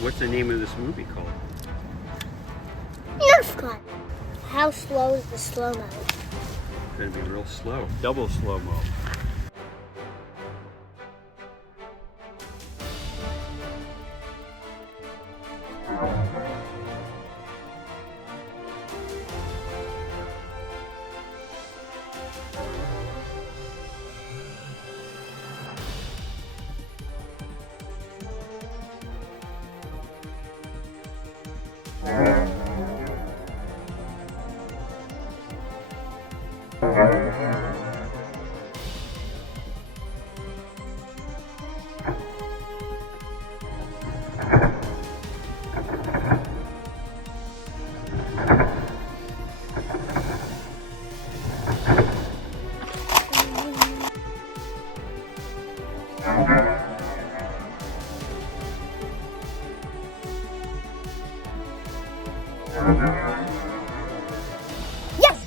What's the name of this movie called? Nerf gun. How slow is the slow-mo? Gonna be real slow. Double slow-mo. Yes!